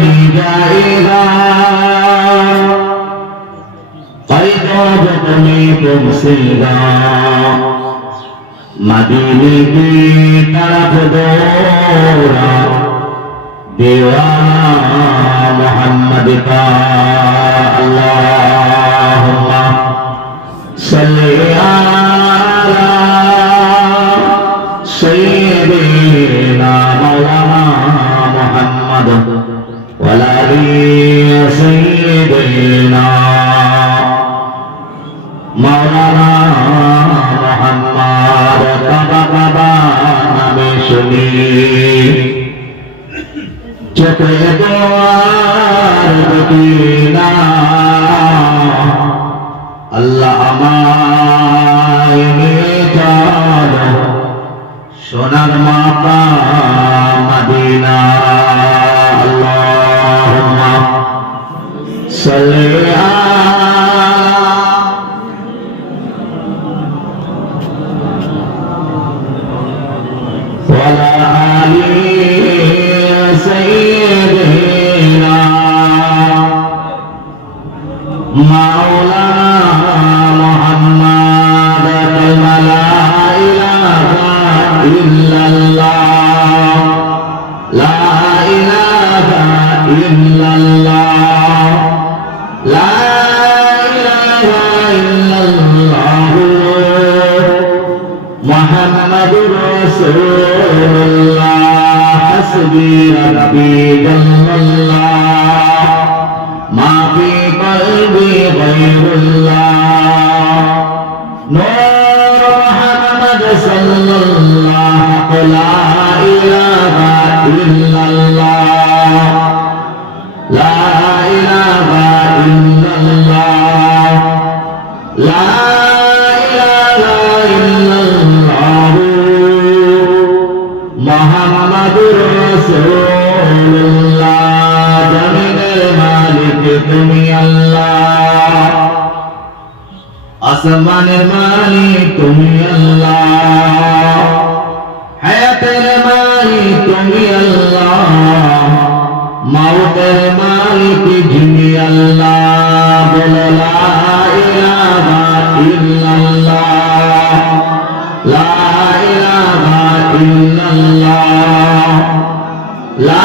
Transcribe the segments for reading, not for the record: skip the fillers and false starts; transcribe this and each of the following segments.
नहीं जाएगा क़यामत में पहुंचेगा मदीने की तरफ दौड़ा दीवाना मोहम्मद का अल्लाहुम्मा सल्ली अला सय्यिदिना मौलाना मोहम्मद वला सय्यिदिना मौलाना मोहम्मद कबा नामे सुनी चोखे द्वार मदीना अल्लाह আমায় নিয়ে চলো সোনার মাকা মদিনা আল্লাহুম্মা সাল্লি আলা আলি সাইয়্যিদিনা মাওলানা মুহাম্মদ কালমা লা ইলাহা ইল্লাল্লাহ লা ইলাহা ইল্লাল্লাহ লা ইলাহা ইল্লাল্লাহ মুহাম্মাদুর রাসূলুল্লাহ হাসবি রাব্বি জাল্লাল্লাহ মা ফি কলবি গায়রুল্লাহ নূর মুহাম্মদ সাল্লাল্লাহু লা ইলাহা ইল্লাল্লাহ লা ইলাহা ইল্লাল্লাহ লা ইলাহা ইল্লাল্লাহ মুহাম্মাদুর রাসূলুল্লাহ জমিনের মালিক তুমি আল্লাহ আসমানের মালিক তুমি আল্লাহ হায়াতের মালিক তুমি আল্লাহ মাউতের মালিক যিনি আল্লাহ বলো লা ইলাহা ইল্লাল্লাহ লা ইলাহা ইল্লাল্লাহ লা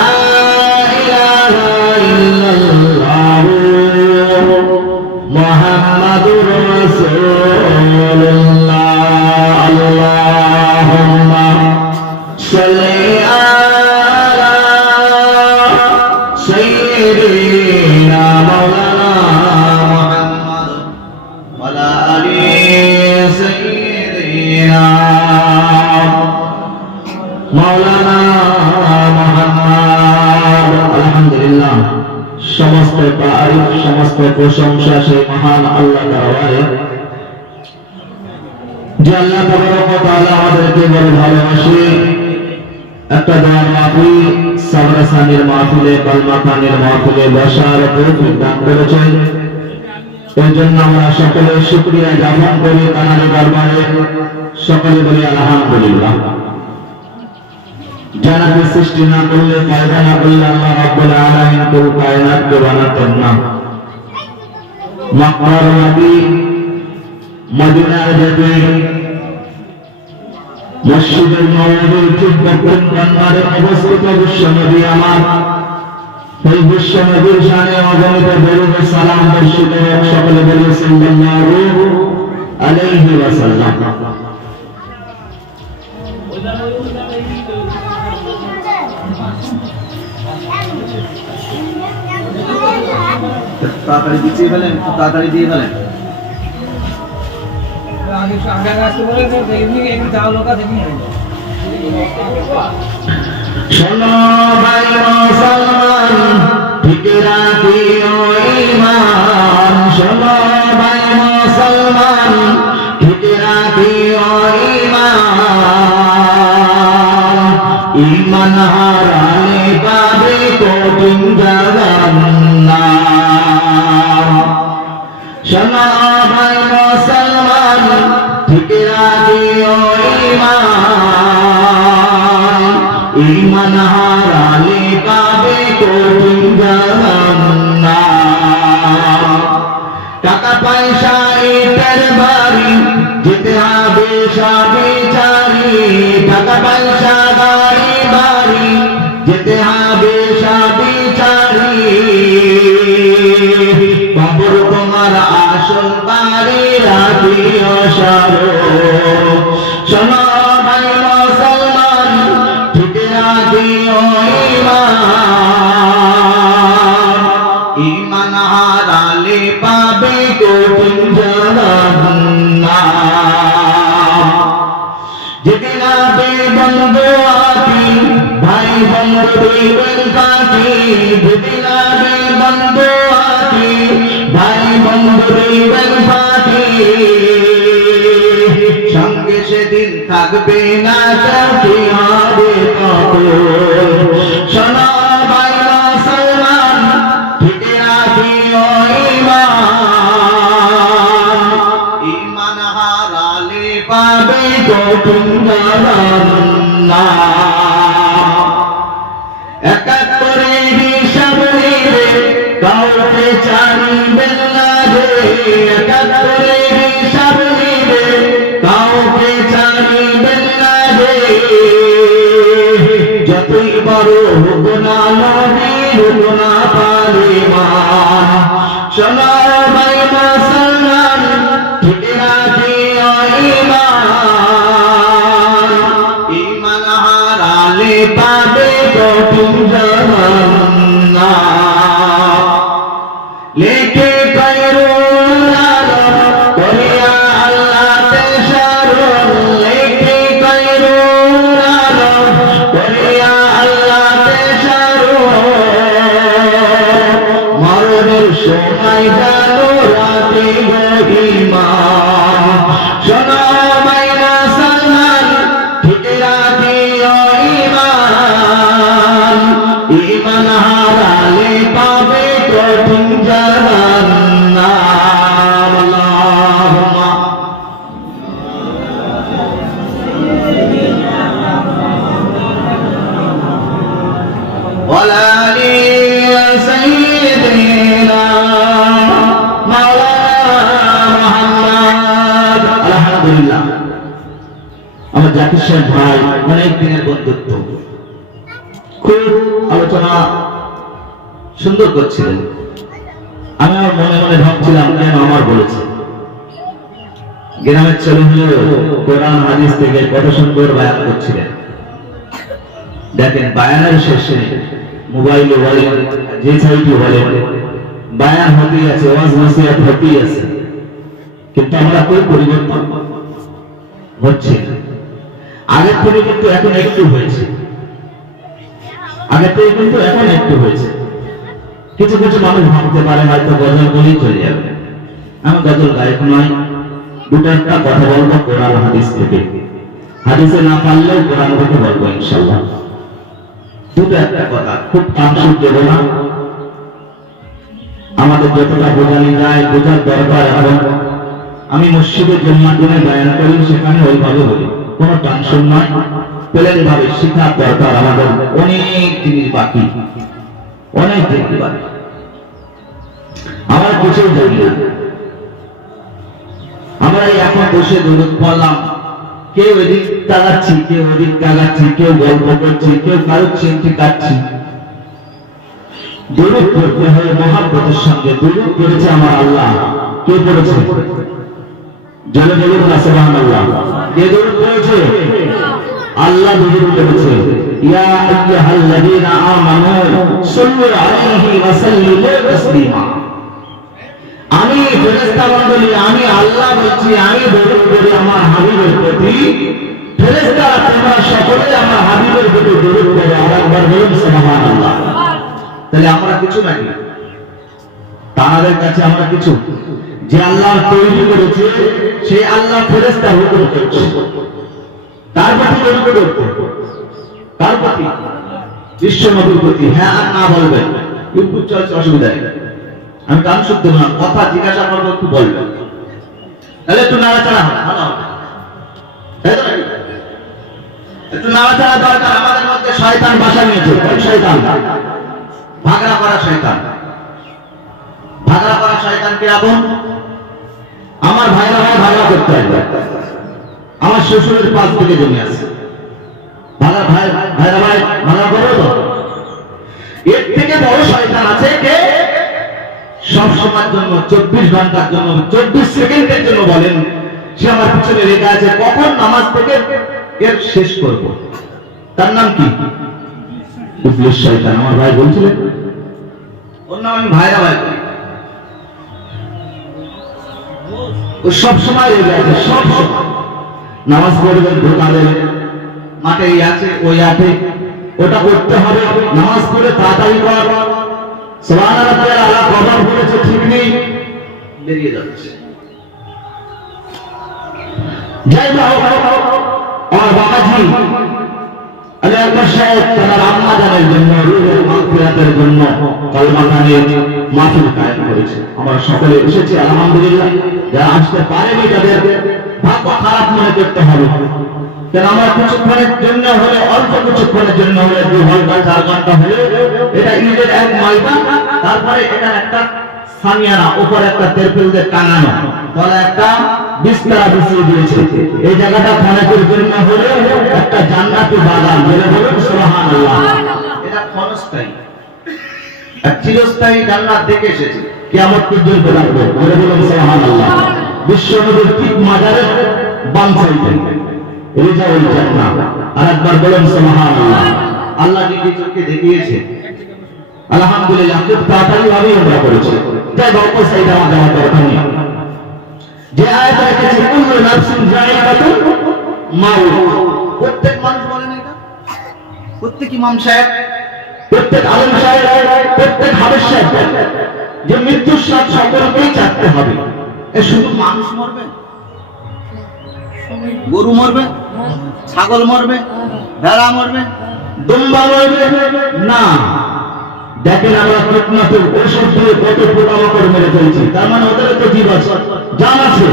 ইলাহা ইল্লাল্লাহ মুহাম্মাদুর রাসূলুল্লাহ আল্লাহুম্মা সাল্লি আলা সাইয়্যিদিনা মাওলানা মুহাম্মদ ওয়ালা আলি সাইয়্যিদিনা মাওলানা মুহাম্মদ আলহামদুলিল্লাহ সমস্ত তারিফ সমস্ত প্রশংসা সেই মহান আল্লাহ তাআলার যে আল্লাহ তাবারক ওয়া তাআলা আমাদেরকে বড় ভালোবাসে একটা দোয়ার মাহফিল সাবরাসানির মাহফিলে কালমাকানের মাহফিলে বসার তৌফিক দান করেছেন এই জন্য আমরা সকলে শুকরিয়া জ্ঞাপন করি তাআলার দরবারে সকলে বলি আলহামদুলিল্লাহ জানাতে সৃষ্টি না করলে ফায়দা না করলে আল্লাহ রাব্বুল আলামিন কুল কায়নাত কে বানাতেন না মক্কার নবী মদিনার নবী মসজিদুল নববীর ঠিক দক্ষিণ প্রান্তে অবস্থিত বিশ্ব নবী আমার এই বিশ্ব নবীর শানে অগণিত দরুদ ও সালাম বর্ষিত হোক সকলে বলি সাল্লাল্লাহু আলাইহি ওয়াসাল্লাম তাড়াতাড়ি দিয়ে ফেলেন তাড়াতাড়ি দিয়ে ফেলেন আগে আগে আসতে বলে দেখি একটু যাও লোকা দেখি শোনো ভাই মুসলমান ঠিক রাখিও ঈমান শোনো ভাই মুসলমান ঠিক রাখিও ঈমান ঈমান হারালে পাবে কঠিন জাহান্নাম শোনো ভাই মুসলমান ঠিক রাখিও ঈমান ঈমান হারালে পাবে কঠিন বাড়ি যেতে হবে সবিচারি টাকা পয়সা গাড়ি বাড়ি যেতে হবে সবিচারি কবর তোমার আসল বাড়ি রাখিও স্মরণ শোনো ভাই মুসলমান ঠিক রাখিও ঈমান হারালে পাবে কঠিন জাহান্নাম যেদিন আবে বন্ধু আকি ভাই বন্ধু দিবেন কাকি যেদিন আবে বন্ধু আকি ভাই বন্ধু দিবেন কাকি সঙ্গে সেদিন থাকবে না কেউ কি হবে কত শোনো ভাই মুসলমান ঠিক রাখিও ঈমান হারালে পাবে কঠিন জাহান্নাম একাত্তরে হিসাব নিবে কাউকে জানিবেন না রে একাত্তরে হিসাব নিবে কাউকে জানিবেন না রে যতই বড় হোক না নবীর গুনাহ পরিমাণ শোনো ভাই মুসলমান ঠিক রাখিও ঈমান হারালে পাবে কঠিন জাহান্নাম লেখে কয়রুল আলম করিয়া আল্লাহতে শরণ লেখে কয়রুল আলম করিয়া আল্লাহতে শরণ মরণের সময় জানো রাতে গহিমা শোনো ভাই মুসলমান ঠিক রাখিও ঈমান হারালে পাবে কঠিন জাহান্নাম আল্লাহুম্মা ওয়ালা আলি সাইয়্যিদিনা মাওলানা মুহাম্মদ আলহামদুলিল্লাহ আমার জাকির সাহেব ভাই অনেক দিনের বন্ধুত্ব খুব আলোচনা সুন্দর করছিলেন আমি আমার মনে মনে ভাবছিলাম কেন আমার বলেছে গ্রামের ছেলে হলেও কোরআন হাদিস থেকে কত সুন্দর বয়ান করছিলেন দেখেন বয়ানের শেষে মোবাইলে বলেন যে সাইটে বলেন বয়ান হতেই আছে ওয়াজ নসিহত হতেই আছে কিন্তু আমরা કોઈ পরিবর্তন হচ্ছে না আগের থেকে কিন্তু এখন একটু হয়েছে আগে থেকে কিন্তু এখন একটু হয়েছে কিছু কিছু মানুষ ভাবতে পারে হয়তো গজল বলেই চলে যাবে আমি গজল গায়ক নয় দুটো একটা কথা বলবো কোরআন হাদিস থেকে হাদিসে না পারলেও কোরআন থেকে বলবো ইনশাআল্লাহ দুটো একটা কথা খুব কামসুর দেব না আমাদের যতটা বোঝানো যায় বোঝার দরকার এখন আমি মসজিদে জুম্মার দিনে বয়ান করি সেখানে ওইভাবে বলি কোনো টেনশন নয় প্লেন ভাবে শেখার দরকার আমাদের অনেক জিনিস বাকি অনেক জিনিস বাকি আমরা কিছুই জানি না আমরা এখন বসে দরুদ পড়লাম কেউ এদিক তাকাচ্ছি কেউ ওদিক তাকাচ্ছি কেউ গল্প করছি কেউ কারোর চিন্তি কাটছি দরুদ পড়তে হয় মহাব্বতের সঙ্গে দরুদ করেছে আমার আল্লাহ কে পড়েছে জলে বলুন না সুবহানাল্লাহ কে দরুদ পড়েছে আল্লাহ দরুদ করেছে ইয়া আইয়ুহাল্লাযীনা আমানু সাল্লু আলাইহি ওয়া সাল্লিমু তাসলিমা আমি ফেরেশতা মণ্ডলী আমি আল্লাহ বলছি আমি দরুদ করি আমার হাবিবের প্রতি ফেরেশতারা তোমরা সকলে আমার হাবিবের প্রতি দরুদ করো আরেকবার বলুন সুবহানাল্লাহ তাহলে আমরা কিছু নাকি তাদের কাছে আমরা কিছু যে আল্লাহ তৈরি করেছে সেই আল্লাহ ফেরেশতা হুকুম করছে তার প্রতি দরুদ করতে তার প্রতি বিশ্ব নবীর প্রতি হ্যাঁ আর না বলবেন ইউটিউব চলছে অসুবিধা নেই আমি গান শুনতে না কথা জিজ্ঞাসা করবো একটু বলবেন তাহলে একটু নাড়াচাড়া ভালো হবে একটু নাড়াচাড়া দরকার আমাদের মধ্যে শয়তান বাসা নিয়েছে কোন শয়তান ভাগড়া করা শয়তান ভাগড়া করা শয়তান কিরকম আমার ভাইরা ভাগা করতে আসবে। আমার শ্বশুরের 5 বিঘে জমি আছে, ভাইরা ভাগা করবো তো? এর থেকে বড় শয়তান আছে কে? সব সময়ের জন্য, 24 ঘন্টার জন্য, 24 সেকেন্ডের জন্য বলেন সে আমার পিছনে লেগে আছে কখন নামাজ থেকে এর শেষ করব। তার নাম কি? ইবলিস শয়তান। আমার ভাই বলছিলেন ওর নাম আমি ভাইরা ভাই বলি। ও সব সময় লেগে আছে, সব সময় নামাজ পড়বেন, ধোকা দেবেন, মাঠে এই আছে ওই আছে, ওটা করতে হবে, নামাজ পড়ে তাড়াতাড়ি কর, সুবহানাল্লাহ আল্লাহ কবর করেছে ঠিক নেই, বেরিয়ে যাচ্ছে। যাই হোক, আমার বাবাজি আলী আকবর সাহেব তার আম্মা জানের জন্য, রুহের মাগফিরাতের জন্য কালমা খানের মাহফিল কায়েম করেছে। আমরা সকলে এসেছি আলহামদুলিল্লাহ। যারা আসতে পারেনি তাদের ভাগ্য খারাপ মনে করতে হবে, কারণ আমরা কিছুক্ষণের জন্য হলে, অল্প কিছুক্ষণের জন্য হলে, 2 ঘন্টা 4 ঘন্টা হলে, এটা ঈদের এক ময়দান, তারপরে এটা একটা সামিয়ানা, উপরে একটা তেরপেল দিয়ে টাঙানো, তলে একটা বিছানা বিছিয়ে দিয়েছে। এই জায়গাটা খানেকের জন্য হলে একটা জান্নাতি বাগান, বলে বলুন সুবহানাল্লাহ। এটা ক্ষণস্থায়ী, আর চিরস্থায়ী জান্নাত দেখে এসেছে, কিয়ামত পর্যন্ত রাখবে, বলে বলুন সুবহানাল্লাহ। বিশ্বনবীর ঠিক মাজারের বাম সাইডে রিজাউল জান্নাত। আরেকবার বলেন সুবহানাল্লাহ। আল্লাহ নিজে চোখে দেখিয়েছে, আলহামদুলিল্লাহ। খুব তাড়াতাড়ি ভাবে আমরা করেছি। যাই গল্প সাইডে আমাদের দরকার নেই। যে আয়াত রেখেছে কুল্লু নাফসিন যায়িকাতুল মাউত, প্রত্যেক মানুষ বলেন এটা, প্রত্যেক ইমাম সাহেব, প্রত্যেক আলেম সাহেব, প্রত্যেক হাফেজ সাহেব যে মৃত্যুর স্বাদ সকলকেই চাটতে হবে। এ শুধু মানুষ মরবে, গরু মরবে, ছাগল মরবে, ভেড়া মরবে, দুম্বা মরবে না। দেখেন আমরা কীটনাশক ওষুধ দিয়ে কত পোকামাকড় মেরে ফেলছি, তার মানে ওদের তো জীব আছে, জান আছে।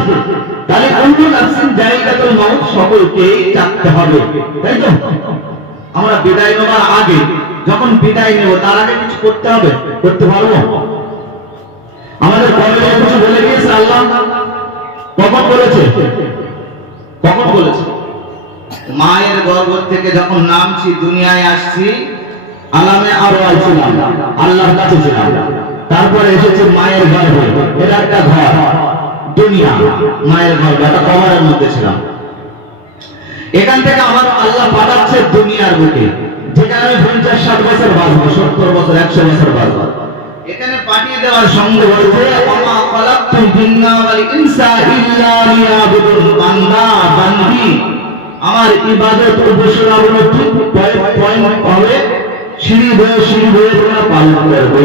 তাহলে কুল্লু নাফসিন যায়িকাতুল মাউত, সকলকেই চাকতে হবে, তাই তো? আমরা বিদায় নেওয়ার আগে, যখন বিদায় নেব তার আগে কিছু করতে হবে, করতে পারবো? আমাদের কলেজে কিছু বলে গিয়েছে আল্লাহ, কখন বলেছে? কখন বলেছে? মায়ের গর্ভ থেকে যখন নামছি, দুনিয়ায় আসছি, আলামে আরওয়াহ ছিলাম, আল্লাহর কাছে ছিলাম, তারপরে এসেছে মায়ের গর্ভে, এটা একটা ঘর, দুনিয়া, মায়ের ঘর, এটা কবরের মধ্যে ছিলাম। এখান থেকে আমার আল্লাহ পাঠাচ্ছে দুনিয়ার বুকে, যেখানে আমি 50-60 বছর বাঁচবো, 70 বছর, 100 বছর বাঁচবো। এখানে পাঠিয়ে দেওয়ার সঙ্গে বলছে ওমা খালাকতুল জিন্না ওয়াল ইনসা ইল্লা লিয়াবুদুন, বান্দা বান্দি আমার ইবাদত উপাসনা গুলো ঠিক পয়েন্ট হবে, সিঁড়ি হয়ে তোমরা পালন করবে।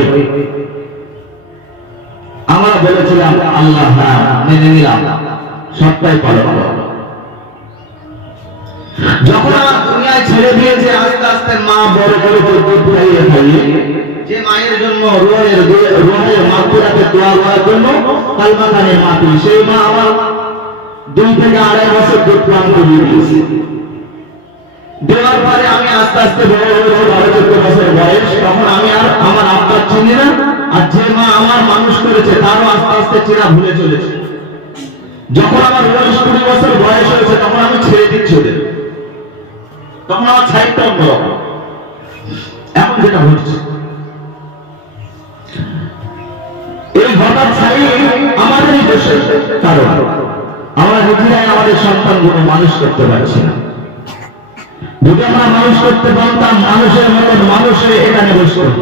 আমরা বলেছিলাম আল্লাহ হ্যাঁ মেনে নিলাম, সবটাই পালন করব। যখন আমার দুনিয়ায় ছেড়ে দিয়েছে, আস্তে আস্তে মা বড় করে দুধ খাইয়ে খাইয়ে, যে মায়ের জন্য রোহের মাগফিরাতে দোয়া করার জন্য কালমা খানের মাহফিল, সেই মা আমার 2 থেকে 2.5 বছর দুধ পান করিয়ে দিয়েছে। দেওয়ার পরে আমি আস্তে আস্তে বড় 12-14 বছর বয়স, তখন আমি আর আমার আব্বা চিনি না, আর যে মা আমার মানুষ করেছে তারও আস্তে আস্তে চেনা ভুলে চলেছে। যখন আমার 19-20 বছর বয়স হয়েছে, তখন আমি ছেড়ে দিচ্ছি ওদের, তখন আমার ছাইটা অন্যরকম। এখন যেটা হচ্ছে, এই হঠাৎ ছাই আমাদেরই দোষের কারণ, আমরা নিজেরাই আমাদের সন্তানগুলো মানুষ করতে পারছি না। যদি আমরা মানুষ করতে পারতাম, মানুষের মতন মানুষে এখানে বসত।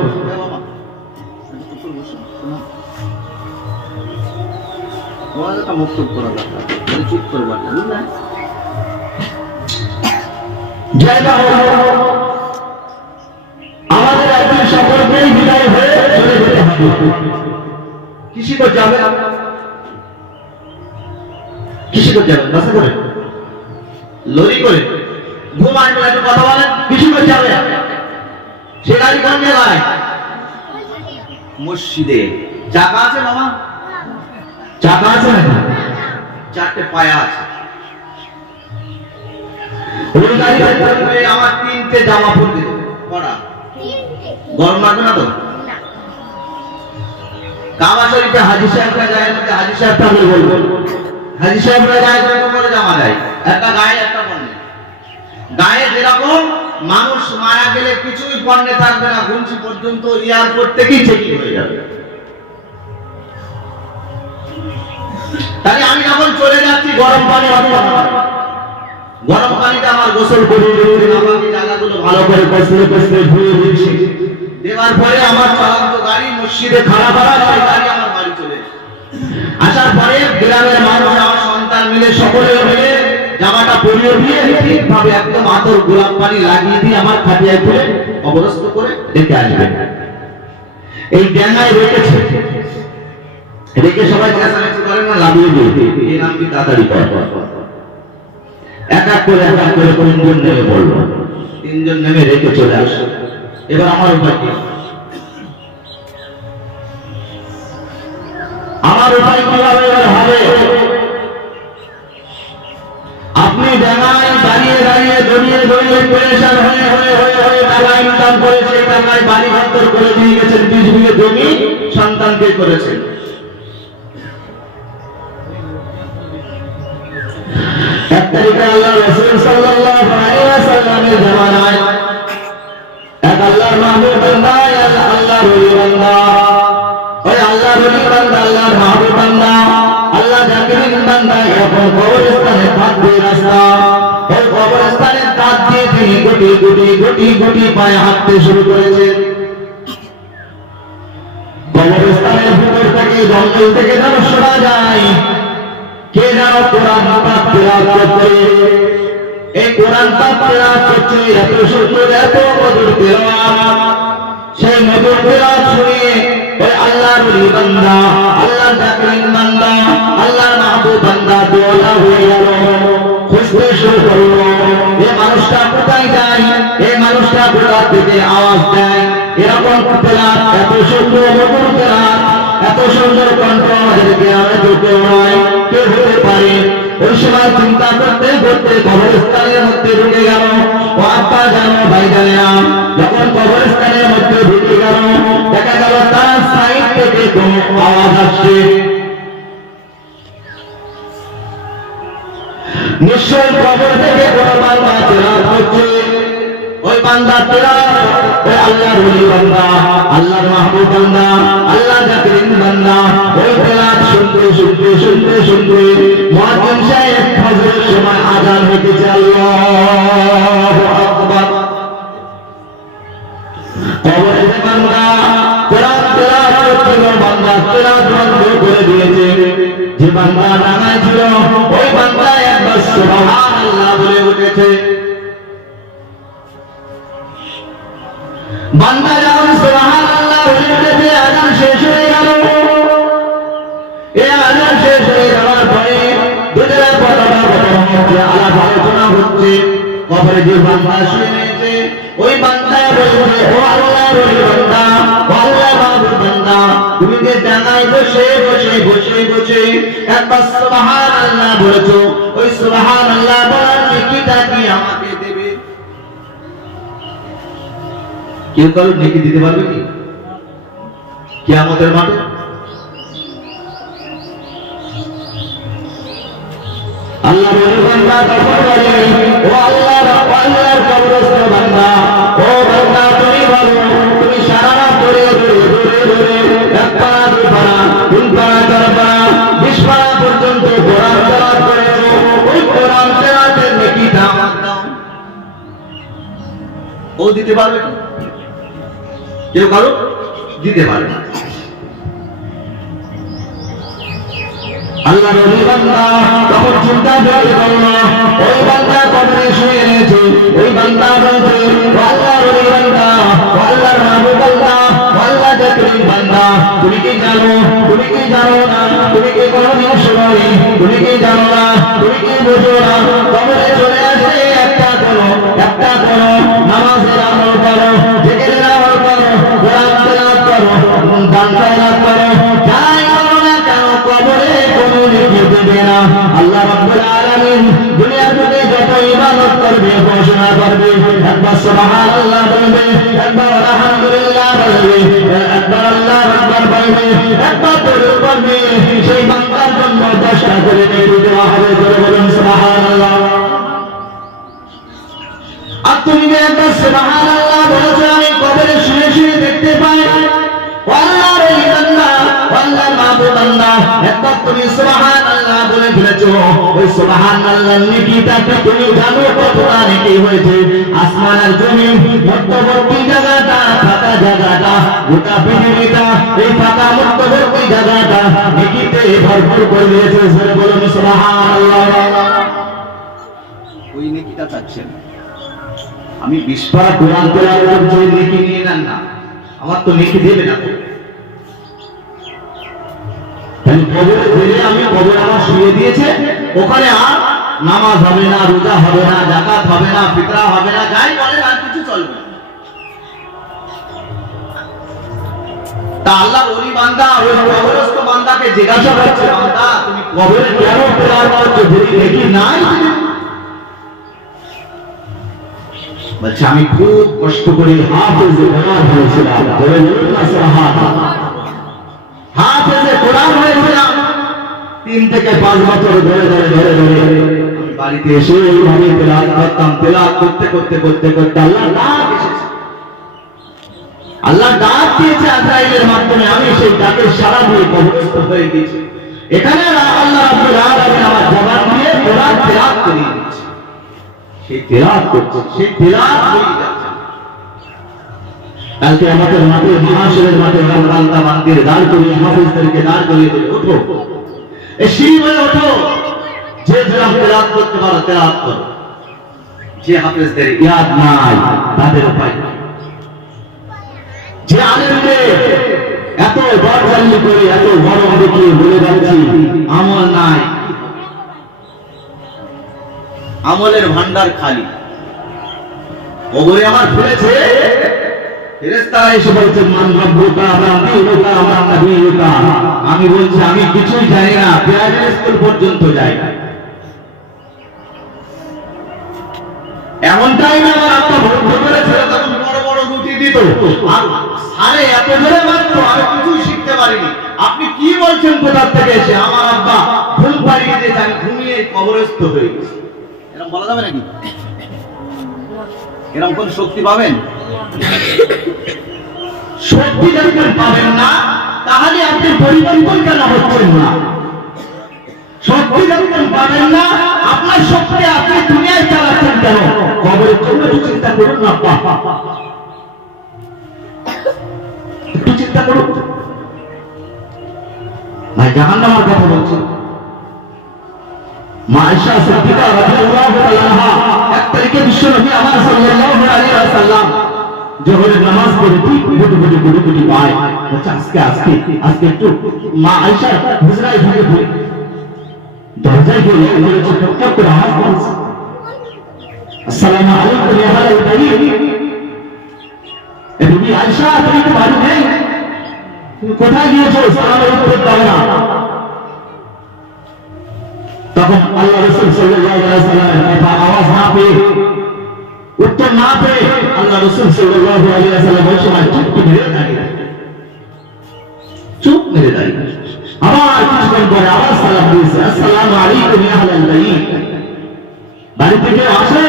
আমাদের একদিন সকলকেই বিদায় হয়ে চলে যেতে হবে। কৃষি করে যাবে, কৃষি করে যাবে, বাসে করে, লরি করে, ঘুম আসবে, একটু কথা বলেন, কৃষি করে যাবে। সে গাড়ি কোন জায়গায়? মসজিদে। চাকা আছে বাবা? চাকা আছে না? 4টে পায়া আছে। ওই গাড়ি আমার 3টে জামা পরতে পড়া, গরম লাগবে না তো? কাবা শরীফে হাজী সাহেবরা যায়, হাজী সাহেবটা আমি বলবো হাজি সাহেবরা গায়ে কত করে জামা দেয়? একটা গায়ে একটা পণ্যে। গায়ে যেরকম মানুষ মারা গেলে কিছুই পণ্যে থাকবে না, গুনছি পর্যন্ত এয়ারপোর্ট থেকেই চেকিং হয়ে যাবে। তাই আমি যখন চলে যাচ্ছি গরম পানি গরম পানিতে আমার গোসল করে আমাকে জায়গাগুলো ভালো করে কষলে ধুয়ে দিচ্ছি। দেওয়ার পরে আমার চালান্ত গাড়ি মসজিদে খাড়া করা, সেই গাড়ি আমার বাড়ি চলে আসার পরে গ্রামের মানুষ আমার সন্তান মিলে সকলে মিলে জামাটা পরিয়ে দিয়ে ঠিকভাবে একদম আতর গোলাপ পানি লাগিয়ে দিয়ে আমার খাটিয়ায় করে অবরস্ত করে ডেকে আসবেন। এই ড্যাঙায় রেখেছে, রেখে সবাই চেঁচামেচি করেন না, লাভিয়ে দিয়ে এই নাম কি তাড়াতাড়ি কর। এক এক করে তিনজন নেমে পড়লো, তিনজন নেমে রেখে চলে আসে। এবার আমার উপায় কি? আমার উপায় কিভাবে এবার হবে? আপনি ডাঙায় দাঁড়িয়ে দাঁড়িয়ে দড়িয়ে দড়িয়ে পরেশান হয়ে হয়ে হয়ে হয়ে টাকা ইনকাম করে সেই টাকায় বাড়ি ঘর করে দিয়ে গেছেন, 20 বিঘে জমি সন্তানকে করেছেন। এক তারিখে আল্লাহ রাসূল সাল্লাল্লাহু আলাইহি ওয়াসাল্লামের জামানায় এক আল্লাহর মাহবুব বান্দা, আল্লাহর ওলি বান্দা, ওই আল্লাহর ওলি বান্দা, আল্লাহর মাহবুব বান্দা, আল্লাহ জাকিরিন বান্দা এখন কবরস্থানে পাক দিয়ে রাস্তা, ওই কবরস্থানের দাঁত দিয়ে তিনি গুটি গুটি গুটি গুটি পায়ে হাঁটতে শুরু করেছেন। কবরস্থানের ভিতর থেকে জঙ্গল থেকে যেন শোনা যায় কে যেন কোরআন পাক তেলাওয়াত করছে। এই কোরআন পাক তেলাওয়াত করছে, এত সুন্দর এত মধুর তেলাওয়াত। সেই মধুর তেলাওয়াত শুনে ওই আল্লাহর ওলি বান্দা, আল্লাহর জাকিরিন বান্দা, আল্লাহর মাহবুব বান্দা দোলা হয়ে গেল, খুঁজতে শুরু করলো এই মানুষটা কোথায় যায়, এই মানুষটা কোথা থেকে আওয়াজ দেয়। এরকম তেলাওয়াত, এত সুন্দর মধুর তেলাওয়াত, এত সুন্দর কণ্ঠ আমাদেরকে আমরা কেউ নয়, কে হতে পারে? ওই সময় চিন্তা করতে করতে কবরস্থানের মধ্যে ঢুকে গেল। ও আব্বা জানো, ভাই জানেনা, যখন কবরস্থানের মধ্যে ঢুকে গেল দেখা গেল তার সাইড থেকে কোনো আওয়াজ আসছে। নিশ্চয় কবর থেকে কোনো বান্দা তেলাওয়াত করছে। ওই বান্দা তেলাওয়াত, ওই আল্লাহর ওলি বান্দা, আল্লাহর মাহবুব বান্দা, আল্লাহ জাকিরিন বান্দা ওই তেলাওয়াত শুনতে শুনতে শুনতে শুনতে মুয়াজ্জিন সাহেব ফজরের সময় আযান হইতেছে, আল্লাহু আকবার। কবরের বান্দা তেলাওয়াত করছিল, বান্দা তেলাওয়াত বন্ধ করে দিয়েছে। যে বান্দা ডাঙায় ছিল ওই বান্দা একবার সুবহানাল্লাহ বলে উঠেছে। বান্দা যখন সুবহানাল্লাহ বলে উঠেছে, আযান শেষ হয়ে গেল। এই আযান শেষ হয়ে যাওয়ার পরে দুজনের কথা হচ্ছে, আলাপ আলোচনা হচ্ছে। কবরে যে বান্দা শুয়ে রয়েছে ওই বান্দা বলছে, ও আল্লাহর ওলি বান্দা, ও আল্লাহর মাহবুব বান্দা, তুমি যে ডাঙায় বসে বসে বসে বসে একবার সুবহানাল্লাহ বলেছো, ওই সুবহানাল্লাহ বলার নেকিটা কি আমাকে দেবে? কেউ কারো নেকি দিতে পারবে কি কিয়ামতের মাঠে? আল্লাহর ওলি বান্দা তখন বলে, ও আল্লাহর কবরস্থ বান্দা, ও বান্দা তুমি বলো, তুমি সারা রাত ধরে ধরে ধরে ধরে এক পারা দুই পারা তিন পারা চার পারা 20 পারা পর্যন্ত কোরআন তেলাওয়াত করেছো, ওই কোরআন তেলাওয়াতের নেকিটা আমার দাও। ও দিতে পারবে কি? কেউ কারো দিতে পারে না। আল্লাহর ওলি বান্দা তখন চিন্তা করে করলো, ওই বান্দা কবরে শুয়ে রয়েছে, ওই বান্দা বলছে, ও আল্লাহর ওলি বান্দা, ও আল্লাহর মাহবুব বান্দা, ও আল্লাহ জাকিরিন বান্দা, তুমি কি জানো, তুমি কি জানো না, তুমি কি কোনোদিন শোনোনি, তুমি কি জানো না, তুমি কি বোঝো না, কবরে চলে আসে একটা করো নামাজের আমল করো, জিকিরের আমল করো, কোরআন তেলাওয়াত করো, গান তেলাওয়াত করো, যাই করো না কেন কবরে কোনো নেকি দেবে না। আল্লাহ রাব্বুল আলামিন দুনিয়ার মধ্যে যত ইবাদত করবে, ঘোষণা করবে, একবার সুবহানাল্লাহ বলবে, একবার আলহামদুলিল্লাহ বলবে, একবার আল্লাহু আকবার বলবে, একবার দরুদ পড়বে, সেই বান্দার জন্য 10 10টা করে নেকি দেওয়া হবে। জোরে বলুন সুবহানাল্লাহ। আর তুমি যে একবার সুবহানাল্লাহ বলেছো, আমি কবরে শুয়ে শুয়ে দেখতে পাই আল্লাহর এই বান্দা, আল্লাহর মাহবুব বান্দা, একবার তুমি সুবহানাল্লাহ বলে ফেলেছো। ওই সুবহানাল্লাহ নেকিটাকে তুমি জানো কতটা নেকি হয়েছে? আসমান আর জমিন মধ্যবর্তী জায়গাটা, ফাঁকা জায়গাটা, গোটা পৃথিবীটা, এই ফাঁকা মধ্যবর্তী জায়গাটা নেকিতে ভরপুর করে দিয়েছে। জোরে বলুন সুবহানাল্লাহ। ওই নেকিটা চাচ্ছেন, আমি 20 পারা কোরআন তেলাওয়াত করছি, নেকি নিয়ে নেন না, আমার তো নেকি দেবে না। কবরে ফেলে আমি কবরে আমার শুয়ে দিয়েছে, ওখানে আর নামাজ হবে না, রোজা হবে না, যাকাত হবে না, ফিতরা হবে না, যাই বলেন আর কিছু চলবে না। তা আল্লাহর ওলি বান্দা ওই কবরস্থ বান্দাকে জিজ্ঞাসা করছে, বান্দা তুমি কবরে কেন তেলাওয়াত করছো, যদি নেকি নাই? বলছে আমি খুব কষ্ট করে হাফেজে কোরআন হয়েছিলাম। বলে বলুন না সুবহানাল্লাহ। হাফেজে কোরআন হয়েছিলাম 3 থেকে 5 বছর ধরে ধরে ধরে ধরে আমি বাড়িতে এসে এইভাবে তেলাওয়াত করতাম। তেলাওয়াত করতে করতে করতে করতে আল্লাহ ডাক এসেছে, আল্লাহ ডাক দিয়েছে আজরাইলের মাধ্যমে। আমি সেই ডাকের সাড়া দিয়ে কবরস্থ হয়ে গেছি। এখানে আল্লাহ রাব্বুল আলামিন আমার জবান দিয়ে কোরআন তেলাওয়াত করিয়ে দিয়েছে। সেই তেলাওয়াত করছে, সেই তেলাওয়াত হয়ে যাচ্ছে। কালকে আমাদের মাঠে, মহাশয়ের মাঠে বান্দা বান্দির দাঁড় করিয়ে, হাফেজদেরকে দাঁড় করিয়ে দিলে, ওঠো, এই সিঁড়ি হয়ে ওঠো, যে যেরকম তেলাওয়াত করতে পারো তেলাওয়াত করো। যে হাফেজদের ইয়াদ নাই তাদের উপায় নাই। যে আলেমকে এত বরজাল্লি করে এত গরম দেখিয়ে বলে যাচ্ছি আমল নাই, আমলের ভান্ডার খালি, কবরে আমার ফেলেছে। ফেরেশতারা এসে বলছে মান রব্বুকা মা দীনুকা মা নবিয়ুকা। আমি বলছি আমি কিছুই জানি না, প্রাইমারি স্কুল পর্যন্ত যাই না। এমনটাই না আমার আত্মা ভর্তি করেছিল, তখন বড় বড় রুটি দিত, আর সারে এত জোরে মারতো, আমি কিছুই শিখতে পারিনি। আপনি কি বলছেন কোথা থেকে এসে? আমার আব্বা ঘুম পাড়িয়ে দিয়েছে, আমি ঘুমিয়ে কবরস্থ হয়ে গেছি। এরকম বলা যাবে নাকি? এরকম কোন শক্তি পাবেন? শক্তি যখন পাবেন না, তাহলে আপনি পরিবর্তন কেন হচ্ছেন না? শক্তি যখন পাবেন না, আপনার শক্তি আপনি দুনিয়ায় চালাচ্ছেন কেন? কবরের জন্য একটু চিন্তা করুন না, একটু চিন্তা করুন ভাই। জাহান্নামের কথা বলছি, মা আয়েশা সিদ্দিকা রাদিয়াল্লাহু তাআলা আনহা, এক তারিখে বিশ্বনবী আমার সাল্লাল্লাহু আলাইহি ওয়াসাল্লাম জোহরের নামাজ পড়ে ঠিক গুটি পায়। বলছে আজকে একটু মা আয়েশা হুজরায় ঢুকে দরজায় গিয়ে বলেছে, টকটক করে আওয়াজ করছে, আসসালামু আলাইকুম ইয়া আহলাল বাইত। এ বিবি আয়েশা, তুমি তো বাড়ি নেই, তুমি কোথায় গিয়েছো? সালামের উত্তর দাও না। তখন আল্লাহ রাসূল সাল্লাল্লাহু আলাইহি ওয়াসাল্লামের কথা আওয়াজ না পেয়ে, উত্তর না পেয়ে আল্লাহ রাসূল সাল্লাল্লাহু আলাইহি ওয়াসাল্লাম ওই সময় চুপ মেরে দাঁড়িয়ে, আবার কিছুক্ষণ পরে আবার সালাম দিয়েছে, আসসালামু আলাইকুম ইয়া আহলাল বাইত। বাড়ি থেকে আসে,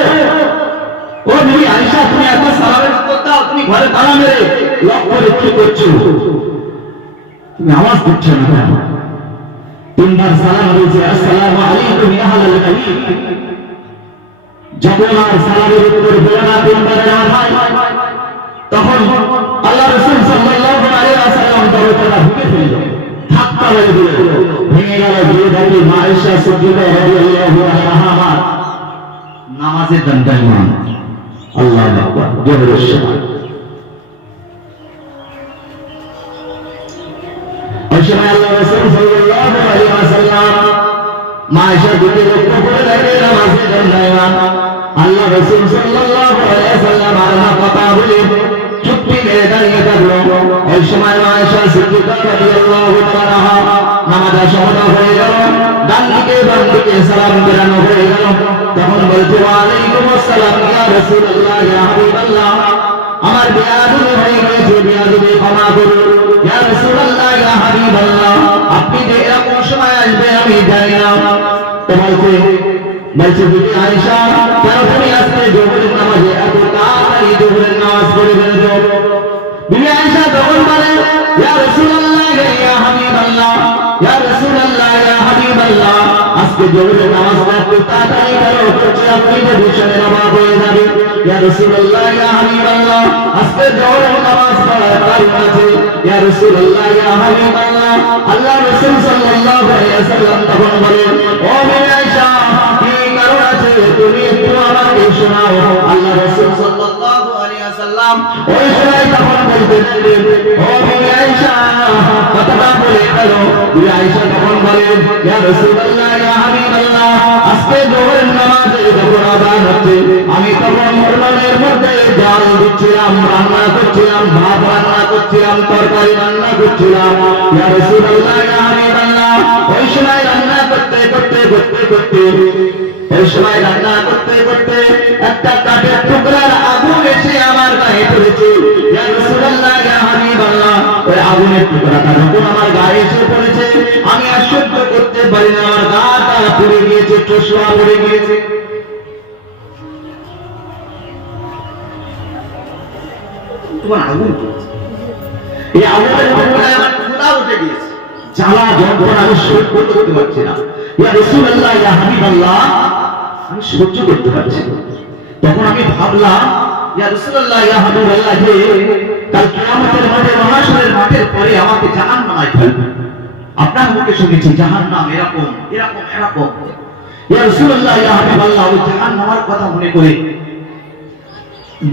ও বিবি আয়েশা, তুমি একবার সালামের উত্তর দাও, তুমি ঘরে তালা মেরে লক করে কি করছো? তুমি আওয়াজ দিচ্ছ না কেন? 3 বার সালাম দিয়েছে, আসসালামু আলাইকুম ইয়া আহলাল বাইত। যখন আর সালামের উত্তর দিল না 3 বারের আওয়াজ, তখন আল্লাহ রাসূল সাল্লাল্লাহু আলাইহি ওয়াসাল্লাম দরজাটা ভেঙে ফেলল, ধাক্কা মেরে দিল, ভেঙে গেল। দিয়ে দেখি মা আয়েশা সিদ্দিকা রাদিয়াল্লাহু আনহা নামাজে দণ্ডায়মান। আল্লাহু আকবার। জোহরের সময় ওই সময় আল্লাহ রাসূল সাল্লাল্লাহু আলাইহি ওয়াসাল্লাম মা আয়েশা দিকে লক্ষ্য করে দেখে নামাজে দণ্ডায়মান। আল্লাহ রাসূল সাল্লাল্লাহু আলাইহি ওয়াসাল্লাম আর কথা বলে চুপটি মেরে দাঁড়িয়ে থাকলো। ওই সময় মা আয়েশা সিদ্দিকা রাদিয়াল্লাহু তাআলা নামাজে সমাদা হয়ে গেল, ডান দিকে বাম দিকে সালাম ফেরানো হয়ে গেল। তখন বলছে, ওয়া আলাইকুম আসসালাম ইয়া রাসূলুল্লাহ ইয়া হাবিবাল্লাহ, আমার বেয়াদবি হয়ে গেছে, বেয়াদবি ক্ষমা করুন ইয়া রাসূলুল্লাহ ইয়া হাবিবাল্লাহ। আপনি যে এরকম সময় আসবে আমি জানি না, বলছে বিবি আয়েশা কেন তুমি আজকে জোহরের নামাজে এত তাড়াতাড়ি জোহরের নামাজ পড়ে ফেলেছো? বিবি আয়েশা তখন বলে ইয়া রাসূলুল্লাহ ইয়া হাবিবাল্লাহ, ইয়া রাসূলুল্লাহ ইয়া হাবিবাল্লাহ, আজকে জোহরের নামাজটা একটু তাড়াতাড়ি কেন পড়ছি? আপনি যে ভীষণের অভাব হয়ে যাবে। ইয়া রাসূলুল্লাহ ইয়া হাবিবাল্লাহ, আজকে জোহরের নামাজ পড়ার কারণ আছে। ইয়া রাসূলুল্লাহ ইয়া হাবিবাল্লাহ, আল্লাহ রাসূল সাল্লাল্লাহু আলাইহি ওয়াসাল্লাম তখন বলেন ও বিবি আয়েশা কি কারণ আছে তুমি একটু আমাকে শোনাও। আল্লাহ রাসূল সাল্লাল্লাহু আলাইহি ওয়াসাল্লাম ওই সময় তখন বলতে লাগলেন ও বিবি আয়েশা কথাটা বলে গেল। বিবি আয়েশা তখন বলেন ইয়া রাসূলুল্লাহ ইয়া হাবিবাল্লাহ, আজকে জোহরের নামাজে যখন আযান হচ্ছে আমি তখন উনুনের মধ্যে জাল দিচ্ছিলাম, রান্না করছিলাম, ভাত রান্না করছিলাম, তরকারি রান্না করছিলাম। ইয়া রাসূলুল্লাহ ইয়া হাবিবাল্লাহ, ওই সময় রান্না করতে করতে ওই সময় রান্না করতে করতে একটা কাঠের টুকরার আগুন এসে আমার গায়ে পড়েছে। ইয়া রাসূলুল্লাহ ইয়া হাবিবাল্লাহ, ওই আগুনের টুকরাটা যখন আমার গায়ে এসে পড়েছে আমি আর সহ্য করতে পারি না, আমার গাটা পুড়ে গিয়েছে, চশমা পড়ে গিয়েছে। তোমার আগুন পড়েছে, এই আগুনের টুকরায় আমার ক্ষুধা উঠে গিয়েছে, জ্বালা যন্ত্রণা আমি সহ্য করতে পারছি না। ইয়া রাসূলুল্লাহ ইয়া হাবিবাল্লাহ, আমি সহ্য করতে পারছি না। তখন আমি ভাবলাম ইয়া রাসূলুল্লাহ ইয়া হাবিবাল্লাহ, যে কাল কিয়ামতের মাঠে, মাহশরের মাঠের পরে আমাকে জাহান্নামে ফেলবে। আপনার মুখে শুনেছি জাহান্নাম এরকম এরকম এরকম। ইয়া রাসূলুল্লাহ ইয়া হাবিবাল্লাহ, ওই জাহান্নামের কথা মনে করে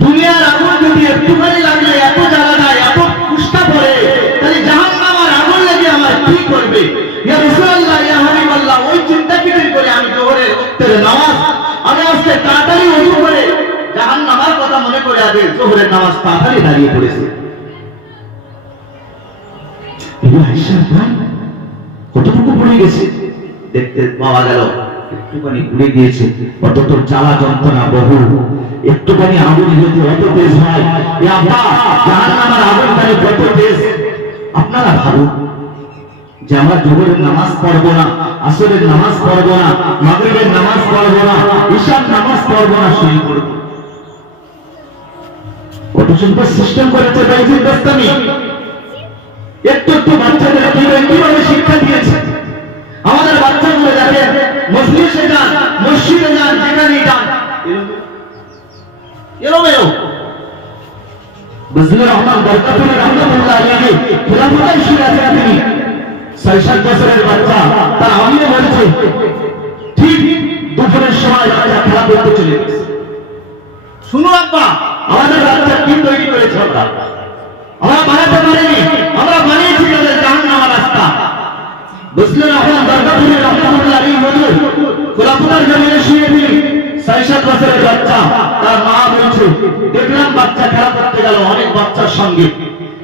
দুনিয়ার আগুন যদি একটুখানি লাগলে এত জ্বালা দেয়, এত কুষ্টা পড়ে, তাহলে জাহান্নামের আগুন লেগে আমার কি করবে? ইয়া রাসূলুল্লাহ ইয়া হাবিবাল্লাহ, ওই চিন্তা ফিকির করে আমি জোহরের ওয়াক্তের নামাজ আমি আজকে তাড়াতাড়ি ওযু করে জাহান্নামের কথা মনে করে আগে জোহরের নামাজ তাড়াতাড়ি দাঁড়িয়ে পড়েছি। বিবি আয়েশা কতটুকু পড়ে গেছে দেখতে পাওয়া গেল, একটুখানি পুড়ে গিয়েছে। অত জ্বালা যন্ত্রণা বহু, একটুখানি আগুন যদি অত তেজ হয়, এ আব্বা জাহান্নামের আগুনটাই কত তেজ। আপনারা ভাবুন যে আমরা জোহরের নামাজ পড়বো না, আসরের নামাজ পড়বো না, মাগরিবের নামাজ পড়বো না, ঈশার নামাজ পড়বো না, শুয়ে পড়বো। কত সুন্দর সিস্টেম করেছে বাইজিদ বাস্তামি। একটু একটু বাচ্চাদের কিভাবে শিক্ষা দিয়েছে। আমাদের বাচ্চাগুলো যাতে মজলিসে যান, মসজিদে যান, যেখানেই যান এলোমেলো। বজলুর রহমান বরকতুল্লাহ রাহমাতুল্লাহ আলাইহি খেলাফতের শুরু আছেন তিনি, ৬-৭ বছরের বাচ্চা, তার আমিও বলছে ঠিক দুপুরের সময় বাচ্চা খেলা করতে চলে গেছে। শুনো আব্বা, আমাদের বাচ্চা কি তৈরি করেছে আমরা বানাতে পারিনি, আমরা বানিয়েছি তাদের জাহান্নামের রাস্তা। বজলুর রহমান বরকতুল্লাহ রাহমাতুল্লাহ আলাইহি হুজুর খেলাফতের জমিনে শুয়ে তিনি, ৬-৭ বছরের বাচ্চা, তার মা বলছে দেখলাম বাচ্চা খেলা করতে গেল অনেক বাচ্চার সঙ্গে।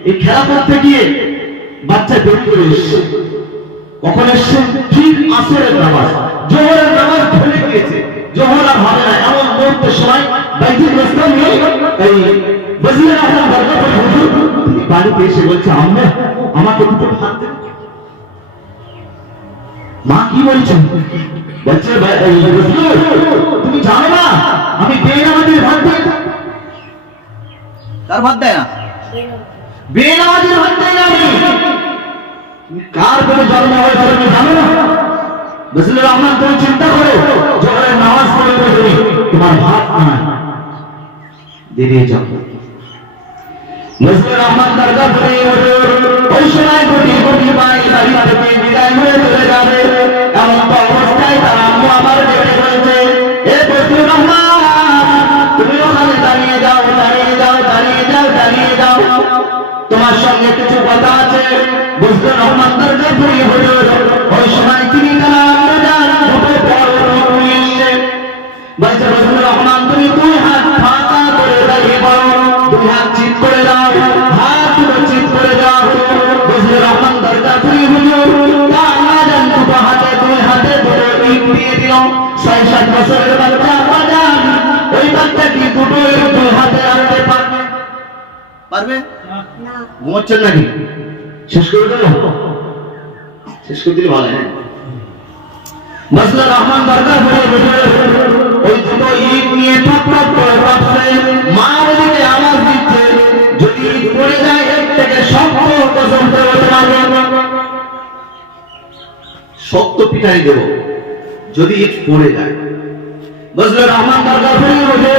এই খেলা করতে গিয়ে বাচ্চা দেরি করে এসছে। কখন এসছে? ঠিক আসরের নামাজ, জোহরের নামাজ ভুলে গিয়েছে, জোহর আর হবে না এমন মুহূর্তের সময় বাইজিদ বাস্তামি এই বজলুর রহমান বরকতুল্লাহ হুজুর বাড়িতে এসে বলছে আম্মা আমাকে দুটো ভাত দেন। মা কি বলছেন? বলছে তুমি জানো না আমি বেনামাজির ভাত দিই। তার ভাত দেয় না, বেনামাজির ভাত দেয় না। তুমি কার করে জন্ম হয়েছে তুমি জানো না? বজলুর রহমান তুমি চিন্তা করো, জোহরের নামাজ পড়ে তুমি তোমার ভাত নাই, দেরিয়ে যাও। বজলুর রহমান দরজা খুলে ওই সময় কোটি কোটি মাই বাড়ি থেকে বিদায় হয়ে চলে যাবে। এমন তো অবস্থায় তার আম্মু আবার ডেকে বলছে এ বজলুর রহমান তুমি ওখানে দাঁড়িয়ে যাও, দাঁড়িয়ে যাও, দাঁড়িয়ে যাও, দাঁড়িয়ে যাও, তোমার সঙ্গে কিছু কথা আছে। বজলুর রহমান দরজা খুলে হুজুর ওই সময় তিনি তার আম্মু যান দুটো বড় লোক নিয়ে এসছে। বলছে বজলুর রহমান তুমি দুই হাত ফাঁকা করে দাঁড়িয়ে পড়ো, দুই হাত চিৎ করে দাও, হাত দুটো চিৎ করে দাও। বজলুর রহমান দরজা খুলে হুজুর তার আম্মা দুটো হাতে দুই হাতে দুটো ইট দিয়ে দিল। ৬-৭ বছরের বাচ্চা বাজান, ওই বাচ্চা কি দুটো ইট দুই হাতে আনতে পারবে? না। ঘুমাচ্ছেন নাকি? শেষ করে দেবো? শেষ করে দিলে ভালো। মসজিদুর রহমান দরগা ঘুরে বসে ওই দুটো ইট নিয়ে টপ টপ করে কাঁপছে, মা ওদিকে আওয়াজ দিচ্ছে, যদি ইট পড়ে যায় এর থেকে শক্ত কসম করে বলতে পারবে, শক্ত পিটাই দেব যদি ইট পড়ে যায়। মসজিদুর রহমান দরগা ঘুরে বসে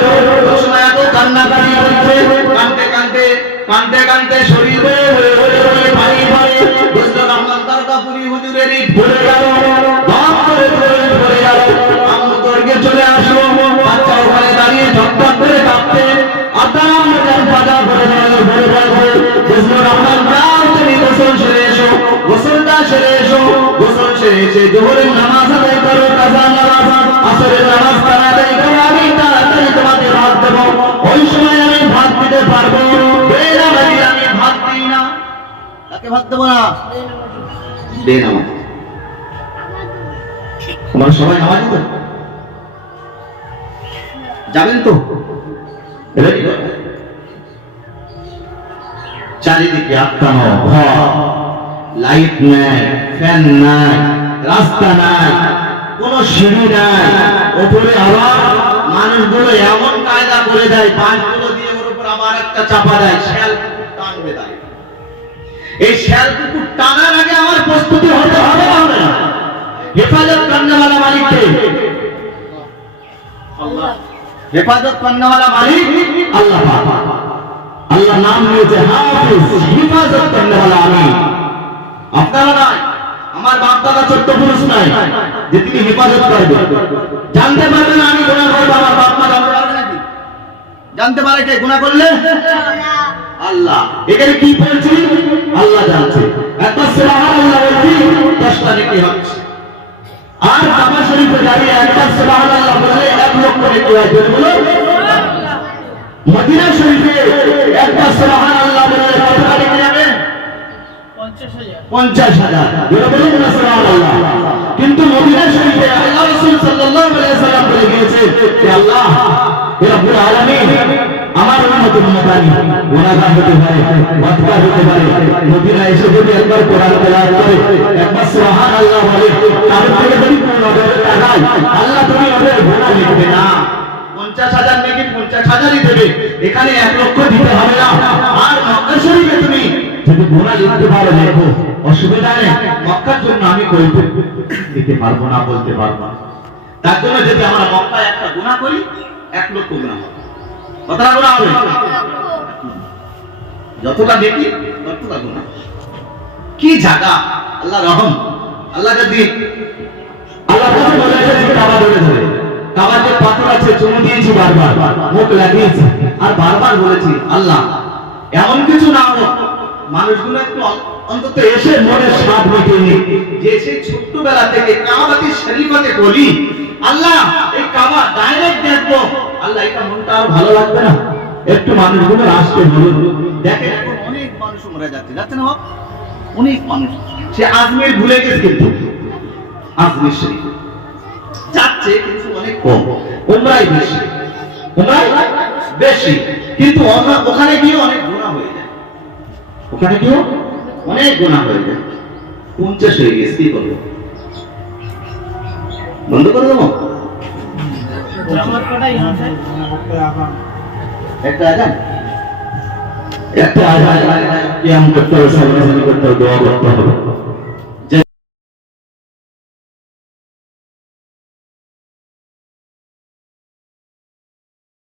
ওই সময় এত কান্নাকাটি হচ্ছে, কাঁদতে কাঁদতে কাঁদতে কাঁদতে শরীর বেয়ে পানি পড়ে। মসজিদুর রহমান দরগা পুরি হুজুরের ইট পড়ে গেল, চলে আসলো, বাচ্চা ওখানে দাঁড়িয়ে ঝটপট করে কাঁপতে, আদাম জান পাদা করে ধরে বলবে, মসজিদুর রহমান যাও তুমি গোসল সেরে এসো, গোসলটা সেরে এসো, গোসল সেরে এসে জোহরের নামাজ আদায় করো, কাজা নামাজ, আসরের নামাজ আদায় করো, আমি তাড়াতাড়ি তোমাকে ভাত দেবো, ওই সময় আমি ভাত দিতে পারবো, বেনামাজি আমি ভাত দিই না। তাকে ভাত দেবো না, বেনামাজি। তোমরা সবাই নামাজ পড়ো, যাবেন তো? চারিদিকে আটকানো ঘর, লাইট নাই, ফ্যান নাই, রাস্তা নাই, কোন সিঁড়ি নাই, উপরে আবার মানুষগুলো এমন কায়দা করে দেয়, পাঁচগুলো দিয়ে ওর উপর আবার একটা চাপা দেয়, শ্যাল টানবে দেয়। এই শ্যাল কুকুর টানার আগে আমার প্রস্তুতি হতে হবে না? হেফাজত করনেওয়ালা মালিককে, আল্লাহ। হেফাজত করনেওয়ালা মালিক আল্লাহ পাক। আল্লাহ নাম নিয়েছে হাফিজ, হেফাজত করনেওয়ালা আমি। আপনারা নাই, আমার বাপ দাদা ছোট্ট পুরুষ নাই যে তিনি হেফাজত করবে। জানতে পারবে না আমি গুনাহ করব, আমার বাপ মা জানতে পারবে নাকি? জানতে পারে কে গুনাহ করলে? আল্লাহ। এখানে কি বলছি আল্লাহ জানছে। একবার সুবহানাল্লাহ বলছি 10টা নেকি হচ্ছে। আর কাবা শরীফে দাঁড়িয়ে একবার সুবহানাল্লাহ বললে 1 লক্ষ নেকি হয়। বলো মদিনা শরীফে একবার সুবহানাল্লাহ বললে কত নেকি যাবে? 50,000। বলুন না সুবহানাল্লাহ। কিন্তু মদিনা শরীফে আল্লাহ রাসূল সাল্লাল্লাহু আলাইহি ওয়াসাল্লাম বলে গিয়েছে যে আল্লাহ রব্বুল আলামিন আমার উম্মতের উম্মতানি গুনাহগার হতে পারে, বদকার হতে পারে, মদিনা এসে যদি একবার কোরআন তেলাওয়াত করে, একবার সুবহানাল্লাহ বলে, তার থেকে যদি কোন নজরে তাকায়, আল্লাহ তুমি ওদের গুনাহ লিখবে না। 50,000 নাকি 50,000ই দেবে, এখানে 1 লক্ষ দিতে হবে না। আর মক্কা শরীফে তুমি যদি গুনাহ লিখতে পারো লেখো, অসুবিধা নেই। মক্কার জন্য আমি কইতে দিতে পারবো না, বলতে পারবো না। তার জন্য যদি আমরা মক্কায় একটা গুনাহ করি 1 লক্ষ গুনাহ হবে। কতটা গুনাহ হবে? যতটা দেখি ততটা গুনাহ। কি জায়গা আল্লাহ রহম। আল্লাহ যদি আল্লাহ কথা বলেছে কাবা ধরে ধরে, কাবাতে পাথর আছে, চুমু দিয়েছি বারবার, মুখ লাগিয়েছি, আর বারবার বলেছি আল্লাহ এমন কিছু না হোক মানুষগুলো একটু অন্তত এসে মনের স্বাদ মিটিয়ে যে সেই ছোট্টবেলা থেকে কাবাতে শরীফাতে বলি আল্লাহ এই কাবা ডাইরেক্ট দেখবো, আল্লাহ এটা মনটা আর ভালো লাগবে না? একটু মানুষগুলো আসতে বলুন। দেখেন এখন অনেক মানুষ মরে যাচ্ছে, যাচ্ছে না? অনেক মানুষ সে আজমির ভুলে গেছে, কিন্তু আজমির শরীফ যাচ্ছে কিন্তু অনেক কম, উমরাই বেশি, উমরাই বেশি, কিন্তু ওখানে গিয়ে অনেক গুনাহ হয়ে যায়, ওখানে গিয়ে অনেক গুনাহ হয়ে যায়। 50 হয়ে গেছে, কি করবো? বন্ধ করে দেবো? একটা আজান, একটা আজান কিয়াম করতে হবে, সামনে করতে হবে, দোয়া করতে হবে।